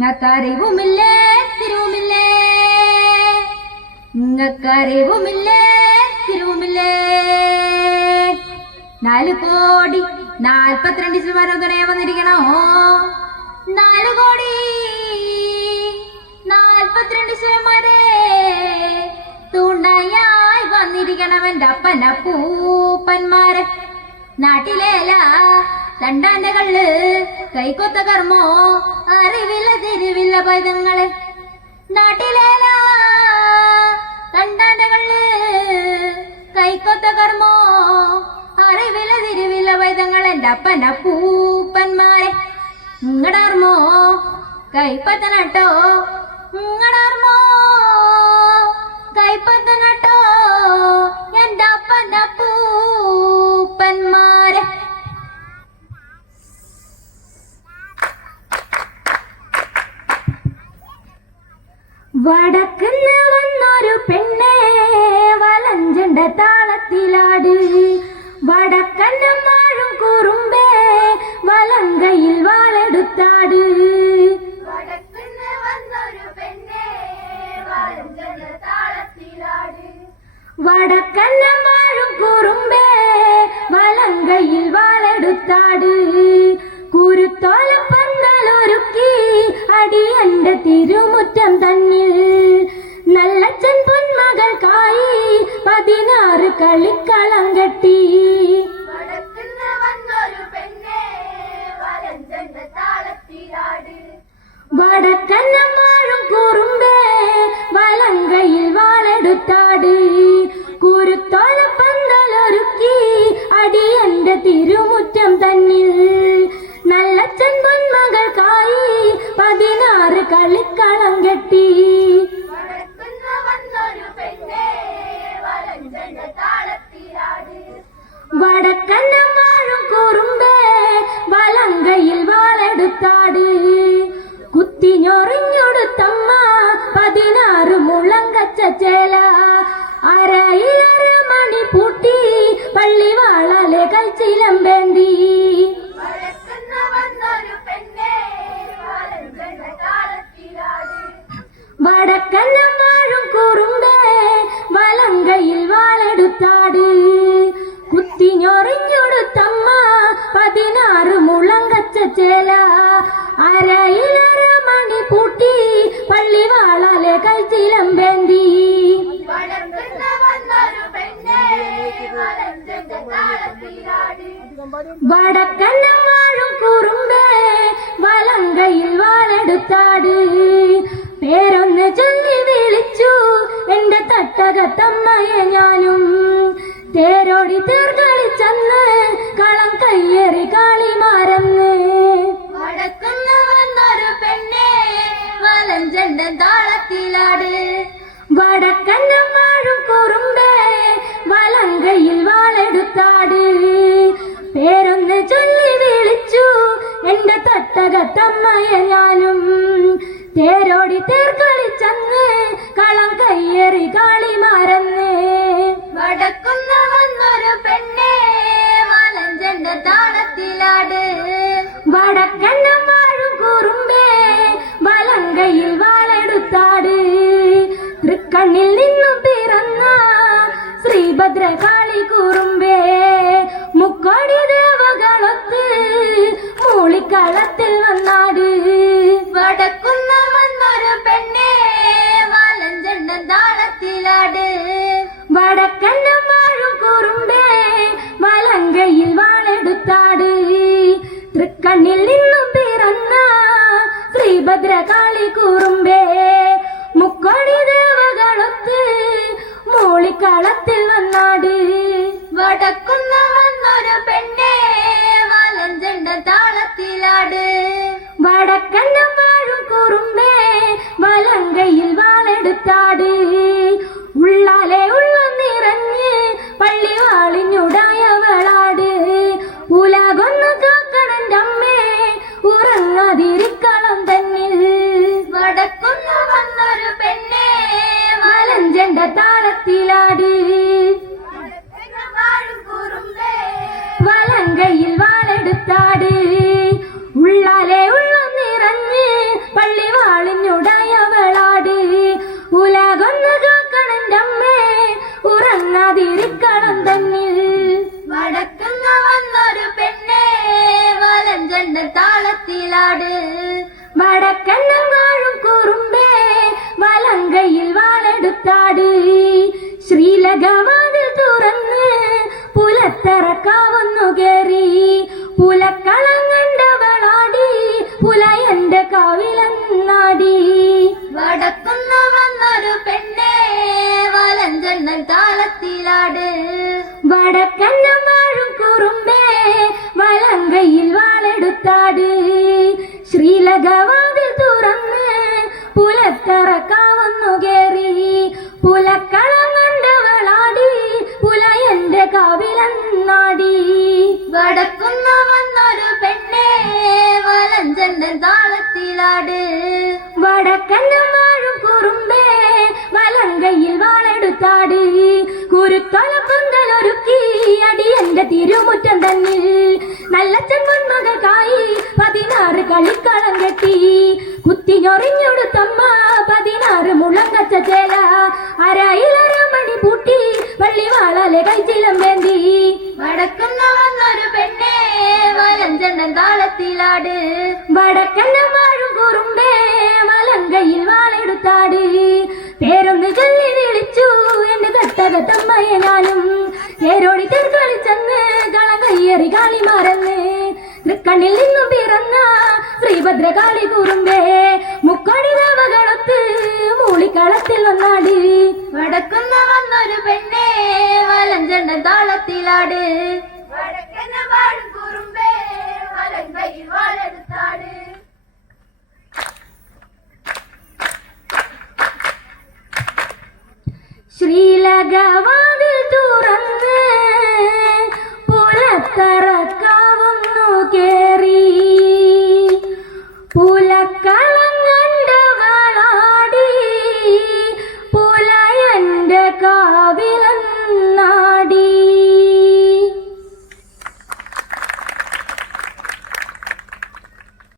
ഇങ്ങക്കറിവുമില്ലേ തിരുവുമില്ലേ, ഇങ്ങക്കറിവുമില്ലേ തിരുവുമില്ലേ. 4,42 ശിവരുദ്രേ വന്നിരിക്കണോ. 4,42 ശിവന്മാരെ തുണയായി വന്നിരിക്കണം എൻ്റെ അപ്പനപ്പൂപ്പന്മാരെ. നാട്ടിലേല തണ്ടാന്റെ കള്ള് കൈക്കൊത്ത കർമ്മോ അറിവില്ല തിരുവില്ല പൈതങ്ങളെ. നാട്ടിലേല തണ്ടാന്റെ കള്ള് കൈക്കൊത്ത കർമ്മോ അറിവില്ല തിരുവില്ല പൈതങ്ങൾ എൻ്റെ അപ്പനപ്പൂപ്പന്മാരെ. ഇങ്ങടർമ്മോ കൈപ്പത്തനട്ടോ, ഇങ്ങടർമ്മോ കൈപ്പത്തനട്ടോ എൻ്റെ അപ്പനപ്പൂപ്പന്മാരെ. വടക്കുന്ന് വന്നൊരു പെണ്ണേ വലഞ്ചണ്ട താളത്തിലാട്, വടക്കന്നം വാഴും കുറുമ്പേ വലങ്കയിൽ വാളെടുത്താട്. വടക്കുന്ന് വന്നൊരു പെണ്ണേ വലഞ്ചണ്ട താളത്തിലാട്, വടക്കന്നം വാഴും കുറുമ്പേ വലങ്കയിൽ വാളെടുത്താട്. കുരുത്തോല പന്തലൊരുക്കി അടിയന്റെ തിരുമുറ്റം തന്നിൽ നല്ലച്ചൻ പൊന്മകൾക്കായി 16 കളിക്കളം കെട്ടി. വടക്കുന്ന് വന്നൊരു പെണ്ണേ വലഞ്ചണ്ട താളത്തിലാട്, വടക്കന്നം വാഴും കുറുമ്പേ വലങ്കയിൽ വാളെടുത്താട്. കുരുത്തോല പന്തലൊരുക്കി അടിയന്റെ തിരുമുറ്റം തന്നിൽ നല്ലച്ചൻ പൊന്മകൾക്കായി 16 കളിക്കളം കെട്ടി. വടക്കുന്ന് വന്നൊരു പെണ്ണേ വലഞ്ചണ്ട താളത്തിലാട്, വടക്കന്നം വാഴും കുറുമ്പേ വലങ്കയിൽ വാളെടുത്താട്. കുത്തിഞ്ഞൊറിഞ്ഞൊടുത്തമ്മ 16 മുളം കച്ച ചേല, അരയിലര മണി പൂട്ടി പള്ളിവാളലെ കൽച്ചിലമ്പേന്തി. വടക്കുന്ന് വന്നൊരു പെണ്ണേ വലഞ്ചണ്ട താളത്തിലാട്, വടക്കന്നം വാഴും കുറുമ്പേ വലങ്കയിൽ വാളെടുത്താട്. കുത്തിഞ്ഞൊറിഞ്ഞൊടുത്തമ്മ 16 മുളം കച്ച ചേല, അരയിലര മണി പൂട്ടി പള്ളിവാളലെ കൽച്ചിലമ്പേന്തി. വടക്കുന്ന് വന്നൊരു പെണ്ണേ വലഞ്ചണ്ട താളത്തിലാട്, വടക്കന്നം വാഴും കുറുമ്പേ വലങ്കയിൽ വാളെടുത്താട്. പേരൊന്ന് ചൊല്ലി വിളിച്ചു എന്റെ തട്ടകത്തമ്മയെ ഞാനും, തേരോടി തേർകളിച്ചന്ന് കളം കയ്യേറി കാളിമാരന്ന്. വടക്കുന്ന് വന്നൊരു പെണ്ണേ വലഞ്ചണ്ട താളത്തിലാട്, വടക്കന്നം വാഴും കുറുമ്പേ വലങ്കയിൽ വാളെടുത്താട്. പേരൊന്ന് ചൊല്ലി വിളിച്ചു എന്റെ തട്ടകത്തമ്മയെ ഞാനും, തേരോടി തേർകളിച്ചന്ന് കളം കയ്യേറി കാളിമാരന്ന്. വടക്കുന്ന് വന്നൊരു പെണ്ണേ വലഞ്ചണ്ട താളത്തിലാട്, വടക്കന്നം വാഴും കുറുമ്പേ വലങ്കയിൽ വാളെടുത്താട്. തൃക്കണ്ണിൽ നിന്നും പിറന്ന ശ്രീഭദ്രകാളി കുറുമ്പേ മുക്കോടി ദേവകളൊത്ത് മൂളിക്കളത്തിൽ വന്നാട്. വടക്കുന്ന് വന്നൊരു പെണ്ണേ വലഞ്ചണ്ട താളത്തിലാട്, വടക്കന്നം വാഴും കുറുമ്പേ വലങ്കയിൽ വാളെടുത്താട്. തൃക്കണ്ണിൽ നിന്നും പിറന്ന ശ്രീഭദ്രകാളി കുറുമ്പേ മുക്കോടി ദേവകളൊത്ത് മൂളിക്കളത്തിൽ വന്നാട്. വടക്കുന്ന് വന്നൊരു പെണ്ണേ വലഞ്ചണ്ട താളത്തിലാട്, വടക്കന്നം വാഴും കുറുമ്പേ വലങ്കയിൽ വാളെടുത്താട്. ഉള്ളാലെ ഉള്ളം നിറഞ്ഞ് പള്ളിവാളിഞ്ഞുടായവളാട്, ഉലകൊന്നു കാക്കണന്റെ അമ്മേ ഉറങ്ങാതിരിക്കളം തന്നിൽ. വടക്കുന്ന് വന്നൊരു പെണ്ണേ വലഞ്ചണ്ട താളത്തിലാട്, വലങ്കയിൽ വാളെടുത്താട്. ഉള്ളാലെ ഉള്ളം നിറഞ്ഞ് പള്ളി പുലത്തറക്കാവുന്നു കേറി പുലക്കളം കണ്ടവളാടി പുലയന്റെ കാവിലെന്നാടി. വടക്കുന്നു വന്നൊരു പെണ്ണേ വലഞ്ചെണ്ണൻ താളത്തിലാട്. വടക്കന്നം വാഴും കുറുമ്പേ വലങ്കയിൽ വാളെടുത്താട്. ശ്രീലകവാതിൽ തുറന്ന് പുലത്തറക്കാവുന്നു കേറി പുലക്കളം കണ്ടവളാടി പുലയന്റെ കാവിലെന്നാടി. വടക്കുന്നു വന്നൊരു പെണ്ണേ വലഞ്ചെണ്ണൻ താളത്തിലാട്. വടക്കന്നം വാഴും കുറുമ്പേ വലങ്കയിൽ വാളെടുത്താട്. കുരുത്തോലപ്പന്തലൊരുക്കി അടിയന്റെ തിരുമുറ്റം തന്നിൽ നല്ല ചെമ്മൺമകൾക്കായി 16 കളിക്കളം കെട്ടി. കുത്തിഞ്ഞൊറിഞ്ഞൊടുത്തമ്മ 16 മുളങ്കച്ച ചേല അരയിലരമണി പൂട്ടി പള്ളിവാളലെ കൈച്ചിലം വേന്തി. വടക്കുന്നു വന്നൊരു പെണ്ണേ വലഞ്ചെണ്ണൻ താളത്തിലാട്. വടക്കന്നം വാഴും കുറുമ്പേ വലങ്കയിൽ വാളെടുത്താട്. പേരൊന്ന് ചൊല്ലി വിളിച്ചു എന്റെ തട്ടകത്തമ്മയെ ഞാനും പേരോടി തെർക്കളിച്ചെന്ന് കളം കയ്യേറി കാളി മറന്ന്. തൃക്കണ്ണിൽ നിന്നും പിറന്ന ശ്രീഭദ്രകാളി കുറുമ്പേ മുക്കടി നവകളത്ത് മൂളിക്കളത്തിൽ വന്നാട്. വടക്കുന്നു വന്നൊരു പെണ്ണേ വലഞ്ചെണ്ണൻ താളത്തിലാട്. വടക്കന് വാഴും കുറുമ്പേ വലങ്കയിൽ വാളെടുത്താട്. ശ്രീലകവാ